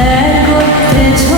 tego tydzień.